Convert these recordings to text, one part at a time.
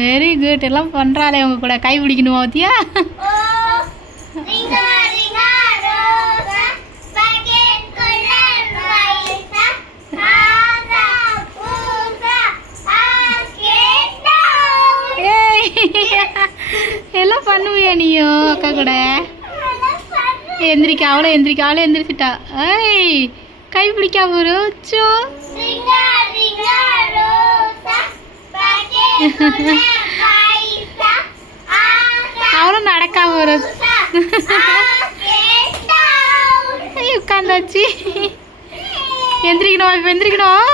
Very good. எல்லாம் பண்றாளே உங்க கூட. கை பிடிக்கணுமா பாத்தியா? எல்லாம் பண்ணுவியா நீயும் அக்கா கூட? எந்திரிக்க அவளை எந்திரிச்சிட்டா. ஏய் கை பிடிக்காம வரோச்சோ. அவளும் நடக்காம வரும். உட்காந்தாச்சு. எந்திரிக்கணும் இப்ப எந்திரிக்கணும்.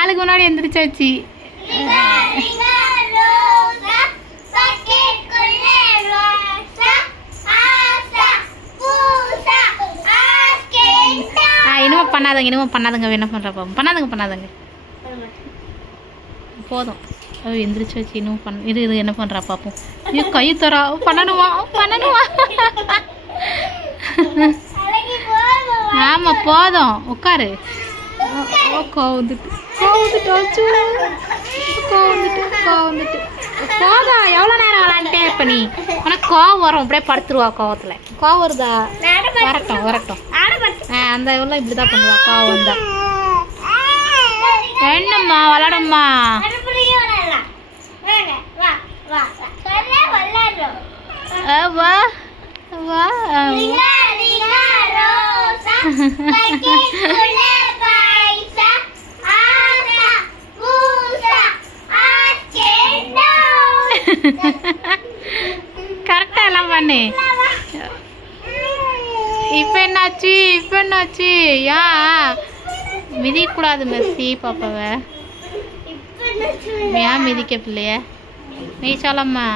ஆளுக்கு முன்னாடி எந்திரிச்சாச்சு. இனிமே பண்ணாதுங்க என்ன பண்றப்ப பண்ணாதுங்க போதும். எந்திரிச்சு வச்சு இன்னும் இது என்ன பண்றா பாப்போம். ஐயோ கை தரா. பண்ணணுமா? ஆமா போதும் உட்காரு. கோவந்துட்டு போதும். எவ்வளவு நேரம் விளாண்டே இப்ப நீ? உனக்கு கோவம் வரும். அப்படியே படுத்துருவா கோவத்துல. கோவம் வருதா? வரட்டும். அந்த இவ்வளோ இப்படிதான் பண்ணுவா கோவம் வந்தா. என்னம்மா விளாடும்மா? வா கரெக்டா எல்லாம் பண்ணு. இப்ப என்னாச்சு? யா மிதிக்க கூடாது மெஸ்ஸி பாப்பாவ. ஏன் மிதிக்க பிள்ளைய? நீ சொல்லம்மா.